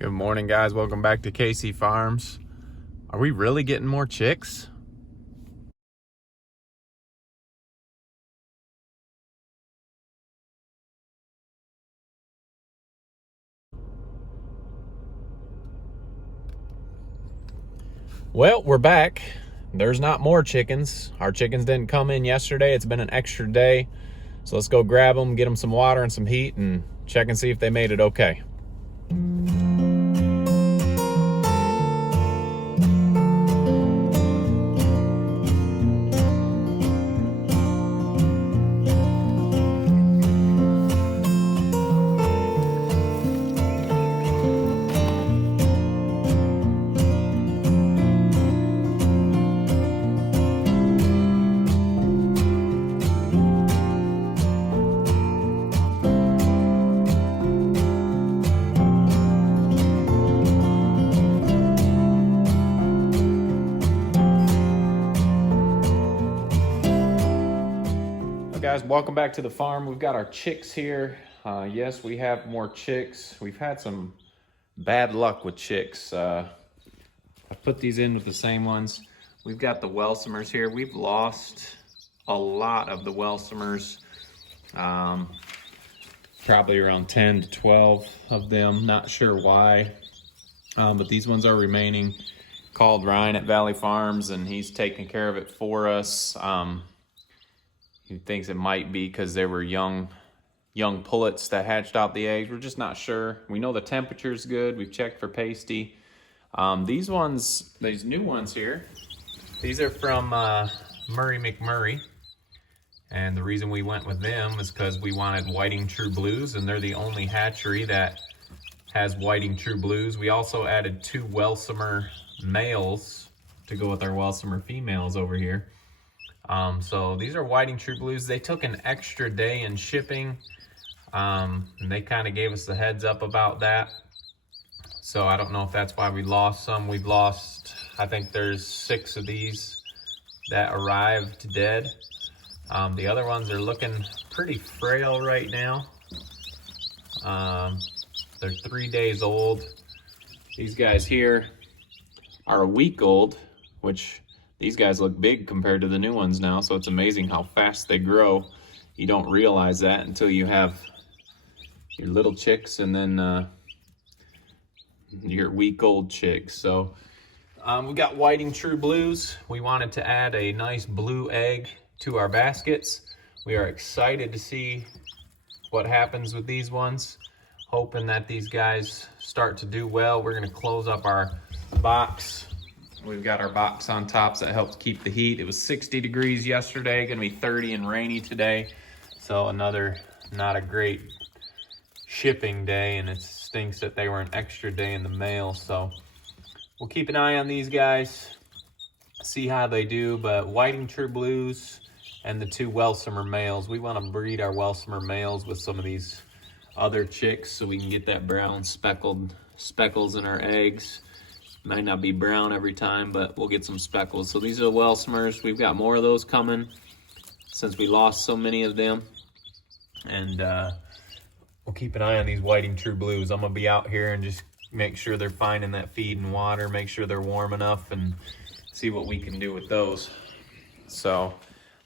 Good morning, guys. Welcome back to KC Farms. Are we really getting more chicks? Well, we're back. There's not more chickens. Our chickens didn't come in yesterday. It's been an extra day. So let's go grab them, get them some water and some heat, and check and see if they made it okay. Guys, welcome back to the farm. We've got our chicks here. Yes, we have more chicks. We've had some bad luck with chicks. I put these in with the same ones. We've got the Welsumers here. We've lost a lot of the Welsumers. Probably around 10 to 12 of them. Not sure why, but these ones are remaining. Called Ryan at Valley Farms, and he's taking care of it for us. He thinks it might be because they were young pullets that hatched out the eggs. We're just not sure. We know the temperature's good. We've checked for pasty. These new ones here, these are from Murray McMurray. And the reason we went with them is because we wanted Whiting True Blues, and they're the only hatchery that has Whiting True Blues. We also added 2 Welsumer males to go with our Welsumer females over here. So these are Whiting True Blues. They took an extra day in shipping, and they kind of gave us the heads up about that. So I don't know if that's why we lost some. We've lost, I think there's 6 of these that arrived dead. The other ones are looking pretty frail right now. They're 3 days old. These guys here are a week old, which these guys look big compared to the new ones now, so it's amazing how fast they grow. You don't realize that until you have your little chicks and then your week-old chicks. So we got Whiting True Blues. We wanted to add a nice blue egg to our baskets. We are excited to see what happens with these ones. Hoping that these guys start to do well. We're gonna close up our box. We've got our box on tops that helps keep the heat. It was 60 degrees yesterday, gonna be 30 and rainy today. So another not a great shipping day, and it stinks that they were an extra day in the mail. So we'll keep an eye on these guys, see how they do. But Whiting True Blues and the 2 Welsumer males, we wanna breed our Welsumer males with some of these other chicks so we can get that brown speckles in our eggs. Might not be brown every time, but we'll get some speckles. So these are the Welsumers. We've got more of those coming since we lost so many of them. And we'll keep an eye on these Whiting True Blues. I'm gonna be out here and just make sure they're finding that feed and water, make sure they're warm enough, and see what we can do with those. So,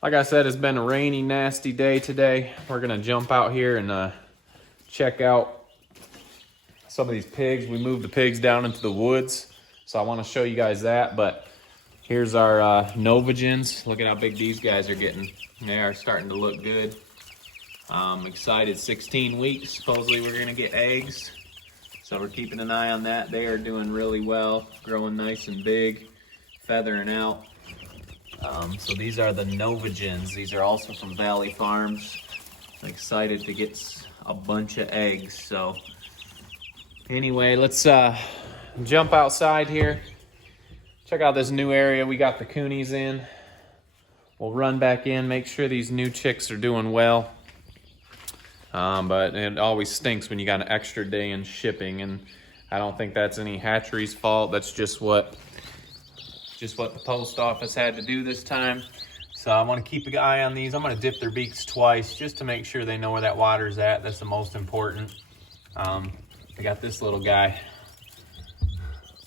like I said, it's been a rainy, nasty day today. We're gonna jump out here and check out some of these pigs. We moved the pigs down into the woods. So I want to show you guys that, but here's our Novagens. Look at how big these guys are getting. They are starting to look good. I'm excited. 16 weeks. Supposedly we're going to get eggs. So we're keeping an eye on that. They are doing really well, growing nice and big, feathering out. So these are the Novagens. These are also from Valley Farms. I'm excited to get a bunch of eggs. So anyway, let's jump outside here, check out this new area. We got the coonies in. We'll run back in, make sure these new chicks are doing well. But it always stinks when you got an extra day in shipping, and I don't think that's any hatchery's fault. That's just what the post office had to do this time. So I want to keep an eye on these. I'm going to dip their beaks twice just to make sure they know where that water's at. That's the most important. I got this little guy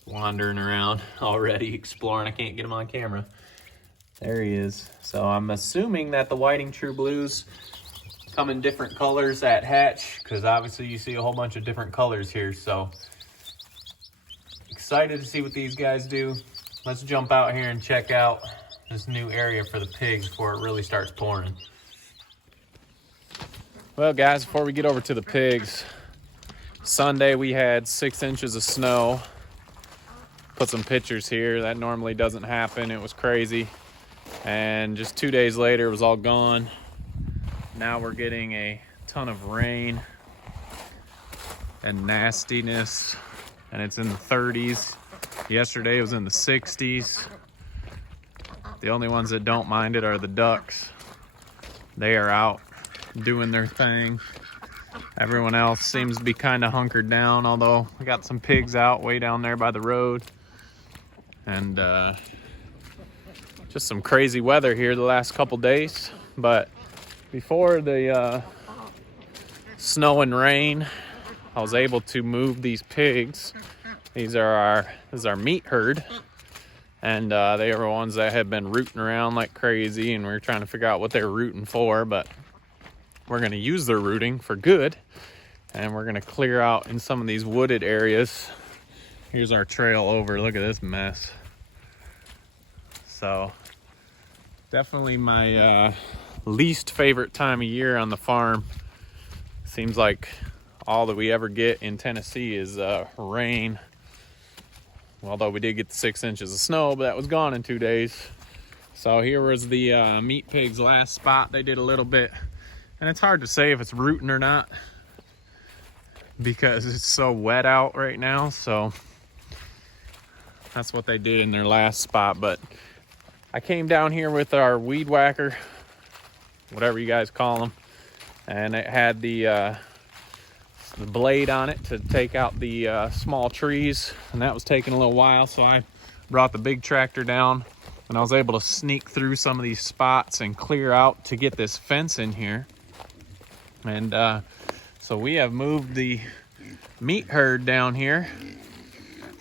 wandering around already, exploring. I can't get him on camera. There he is. So I'm assuming that the whiting true blues come in different colors at hatch, because obviously you see a whole bunch of different colors here. So excited to see what these guys do. Let's jump out here and check out this new area for the pigs before it really starts pouring. Well guys, before we get over to the pigs, Sunday we had 6 inches of snow. Put some pictures here. That normally doesn't happen. It was crazy. And just 2 days later, it was all gone. Now we're getting a ton of rain and nastiness, and it's in the 30s. Yesterday it was in the 60s. The only ones that don't mind it are the ducks. They are out doing their thing. Everyone else seems to be kind of hunkered down, although we got some pigs out way down there by the road. And just some crazy weather here the last couple days. But before the snow and rain, I was able to move these pigs. This is our meat herd, and they were ones that had been rooting around like crazy, and we were trying to figure out what they were rooting for. But we're going to use their rooting for good, and we're going to clear out in some of these wooded areas. Here's our trail over. Look at this mess. So definitely my least favorite time of year on the farm. Seems like all that we ever get in Tennessee is rain. Although we did get the 6 inches of snow, but that was gone in 2 days. So here was the meat pigs' last spot. They did a little bit, and it's hard to say if it's rooting or not because it's so wet out right now. So that's what they did in their last spot. But I came down here with our weed whacker, whatever you guys call them, and it had the blade on it to take out the small trees, and that was taking a little while. So I brought the big tractor down, and I was able to sneak through some of these spots and clear out to get this fence in here. And so we have moved the meat herd down here,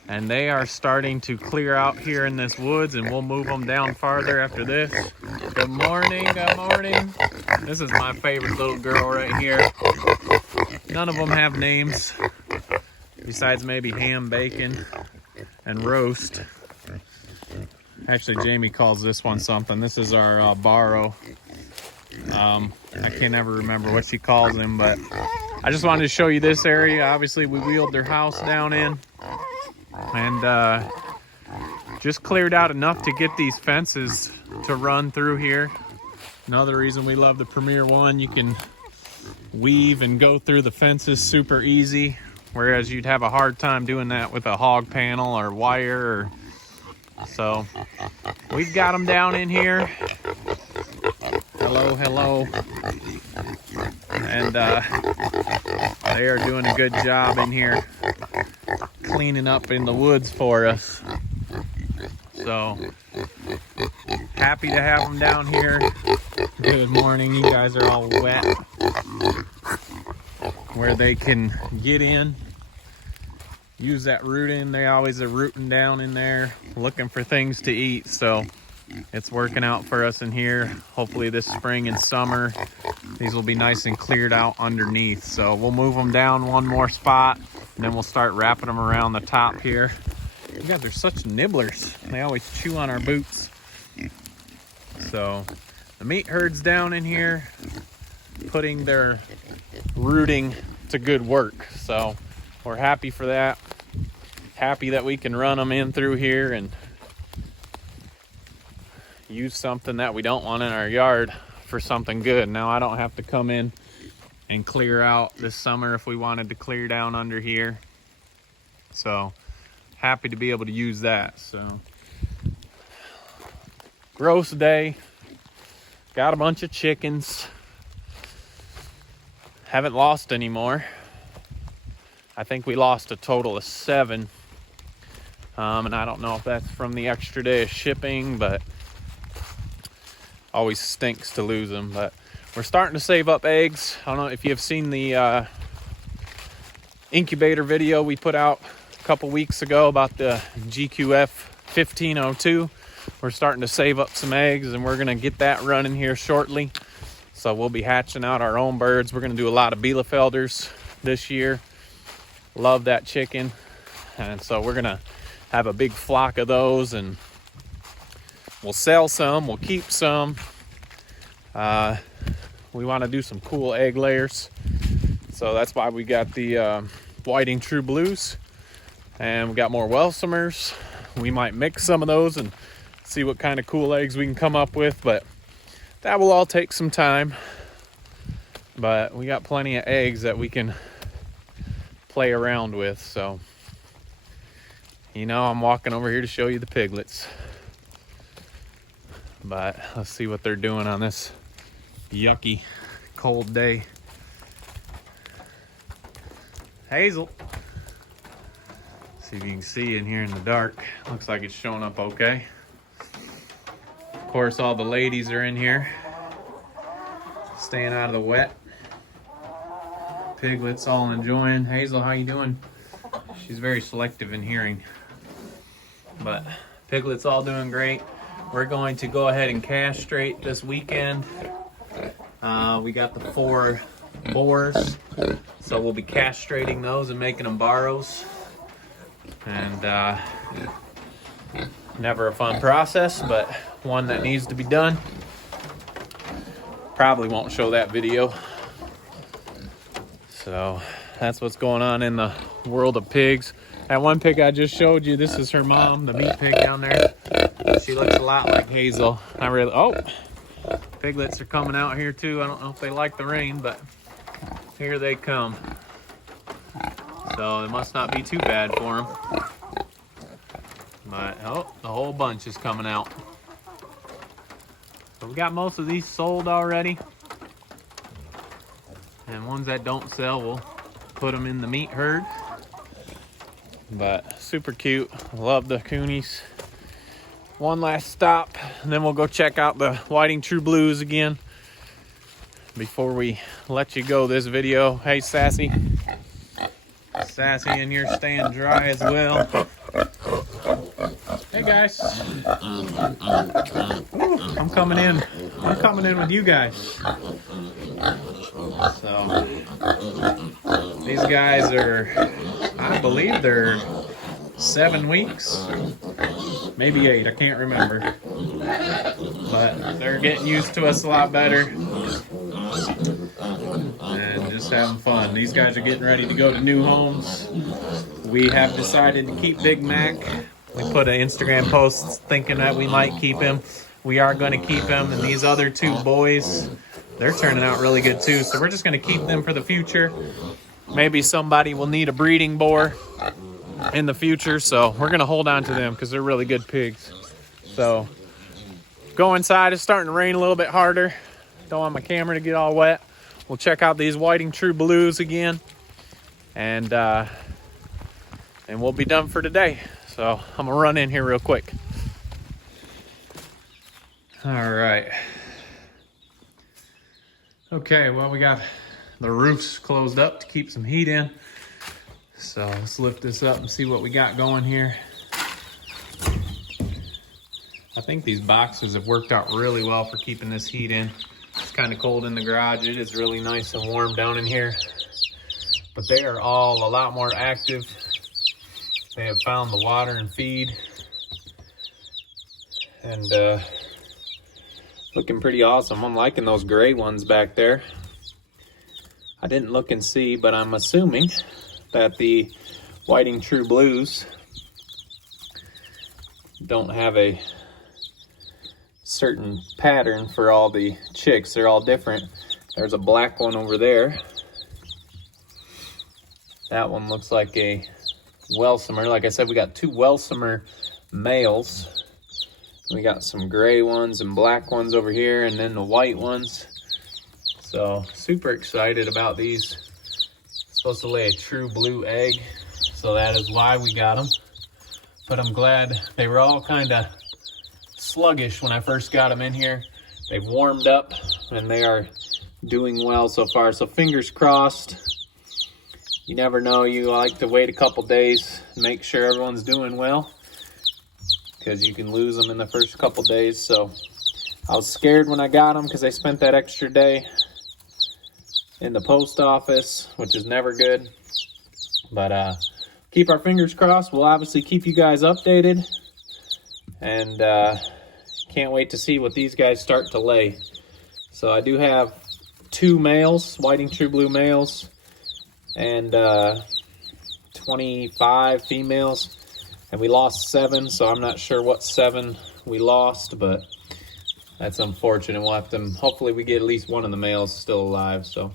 and they are starting to clear out here in this woods, and we'll move them down farther after this. Good morning, good morning. This is my favorite little girl right here. None of them have names besides maybe ham, bacon, and roast. Actually, Jamie calls this one something. This is our Barrow. I can't ever remember what she calls him, but I just wanted to show you this area. Obviously, we wheeled their house down in, and just cleared out enough to get these fences to run through here. Another reason we love the Premier One, you can weave and go through the fences super easy, whereas you'd have a hard time doing that with a hog panel or wire. So we've got them down in here. Hello, hello. And they are doing a good job in here cleaning up in the woods for us. So happy to have them down here. Good morning. You guys are all wet where they can get in, use that rooting. They always are rooting down in there looking for things to eat. So it's working out for us in here. Hopefully this spring and summer these will be nice and cleared out underneath. So we'll move them down one more spot, and then we'll start wrapping them around the top here. You guys are such nibblers. They always chew on our boots. So the meat herd's down in here putting their rooting to good work. So we're happy for that. Happy that we can run them in through here and use something that we don't want in our yard for something good. Now I don't have to come in and clear out this summer if we wanted to clear down under here. So happy to be able to use that. So gross day. Got a bunch of chickens. Haven't lost any more. I think we lost a total of 7. And I don't know if that's from the extra day of shipping, but always stinks to lose them. But we're starting to save up eggs. I don't know if you've seen the incubator video we put out couple weeks ago about the GQF 1502. We're starting to save up some eggs, and we're gonna get that running here shortly. So we'll be hatching out our own birds. We're gonna do a lot of Bielefelders this year. Love that chicken. And so we're gonna have a big flock of those, and we'll sell some, we'll keep some. We wanna do some cool egg layers. So that's why we got the whiting true blues, and we got more Welsumers. We might mix some of those and see what kind of cool eggs we can come up with, but that will all take some time. But we got plenty of eggs that we can play around with. So, you know, I'm walking over here to show you the piglets. But let's see what they're doing on this yucky cold day. Hazel. See if you can see in here in the dark. Looks like it's showing up okay. Of course, all the ladies are in here, staying out of the wet. Piglets all enjoying. Hazel, how you doing? She's very selective in hearing. But Piglet's all doing great. We're going to go ahead and castrate this weekend. We got the 4 boars, so we'll be castrating those and making them barrows. And never a fun process, but one that needs to be done. Probably won't show that video. So that's what's going on in the world of pigs. That one pig I just showed you, this is her mom, the meat pig down there. She looks a lot like Hazel. Oh, piglets are coming out here too. I don't know if they like the rain, but here they come. So it must not be too bad for them. But, oh, the whole bunch is coming out. So we got most of these sold already. And ones that don't sell, we'll put them in the meat herd. But super cute. Love the coonies. One last stop, and then we'll go check out the whiting true blues again before we let you go this video. Hey, Sassy. Sassy in here staying dry as well. Hey guys. Ooh, I'm coming in. I'm coming in with you guys. So these guys are, I believe they're 7 weeks, maybe 8, I can't remember. But they're getting used to us a lot better and just having fun. These guys are getting ready to go to new homes. We have decided to keep Big Mac. We put an Instagram post thinking that we might keep him. We are going to keep him. And these other 2 boys, they're turning out really good too. So we're just going to keep them for the future. Maybe somebody will need a breeding boar in the future. So we're going to hold on to them because they're really good pigs. So go inside. It's starting to rain a little bit harder. Don't want my camera to get all wet. We'll check out these whiting true blues again. And we'll be done for today. So I'm gonna run in here real quick. All right. Okay, well, we got the roofs closed up to keep some heat in. So let's lift this up and see what we got going here. I think these boxes have worked out really well for keeping this heat in. It's kind of cold in the garage. It is really nice and warm down in here. But they are all a lot more active. They have found the water and feed. And looking pretty awesome. I'm liking those gray ones back there. I didn't look and see, but I'm assuming that the whiting true blues don't have a certain pattern for all the chicks. They're all different. There's a black one over there. That one looks like a Welsumer. Like I said, we got 2 Welsumer males. We got some gray ones and black ones over here, and then the white ones. So super excited about these. Supposed to lay a true blue egg, so that is why we got them. But I'm glad. They were all kind of sluggish when I first got them in here. They've warmed up and they are doing well so far. So fingers crossed you never know. You like to wait a couple days, make sure everyone's doing well, because you can lose them in the first couple days. So I was scared when I got them because I spent that extra day in the post office, which is never good. But keep our fingers crossed. We'll obviously keep you guys updated, and can't wait to see what these guys start to lay. So I do have 2 males, whiting true blue males, and 25 females, and we lost 7, so I'm not sure what 7 we lost, but that's unfortunate. We'll have to, hopefully we get at least one of the males still alive. So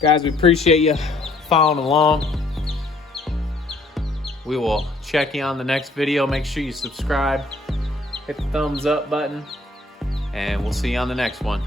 guys, we appreciate you following along. We will check you on the next video. Make sure you subscribe, hit the thumbs up button, and we'll see you on the next one.